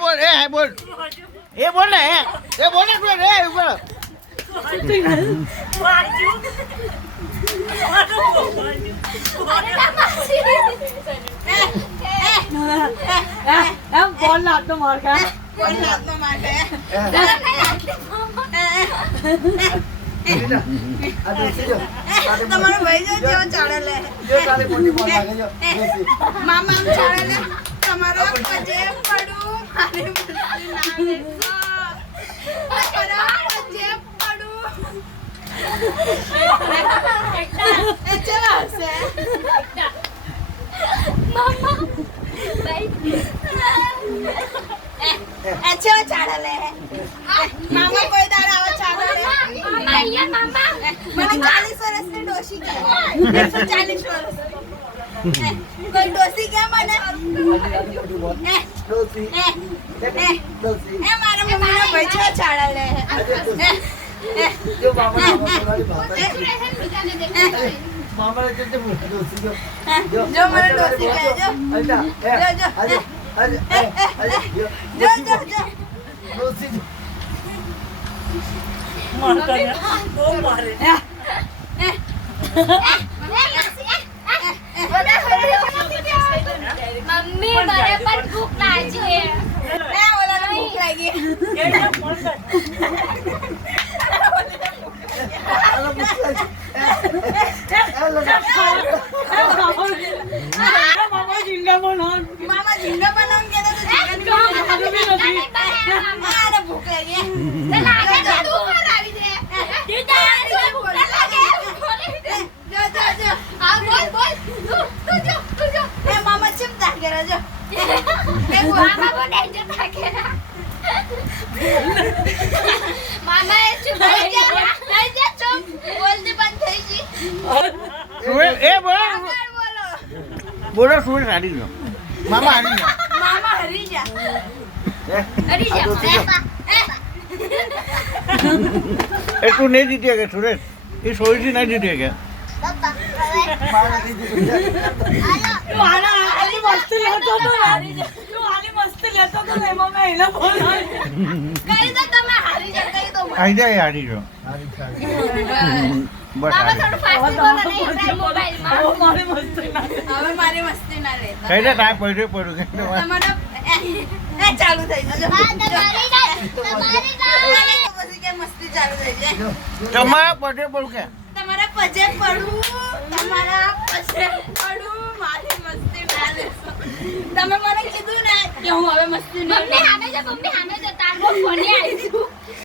બોલ એ બોલ ને એ બોલ ને તું એ ઉપર બોલ ના તો માર કા તમારો ભાઈ જો ચાલે લે મામા ચાલે લે તમારો પજે પડું મારે પજે પડું ચલા છે મામા ભાઈ એચો ચાલે લે મામા કોઈ દાડા આવો ચાલે લે મામા અહીંયા મામા મને 40 વર્ષની ડોશી કહે 140 વર્ષ કોઈ ડોશી કે મને ડોશી એ મારા મમ્મીનો ભાઈ છે ચાલે લે જો મામા તમારી ભાષા મામા ને તે ડોશી જો મને ડોશી કહે જો મમ્મી મને પણ ભૂખ લાગી ભૂખ લાગી મામા ઝીંગા બનાવ કે તો ભૂખ લાગી મામા ચિંતા કરે જો મામા બોલે જતા કે મામા એ ચૂપ થઈ ગયા ચૂપ બોલતી બંધ થઈ ગઈ એ બોલો સુર હારી ગયો મામા હારી ગયો મામા હરી જા એ તું નહીં જીતી કે સુરેશ એ સોયથી નહીં જીતી કે હારી ગયો બસ મારી મસ્તી ના રે કઈ દે તાય પડ્યું ચાલુ થઈ જજો પછી કે મસ્તી ચાલુ થઈ જાય તમારા પડે પડું કે તમારા પજે પડું તમારા પજે પડું મારી મસ્તી ના લેશો તમે મને કીધું ને કે હું હવે મસ્તી નહીં મમ્મી હામે જા તારો ફોન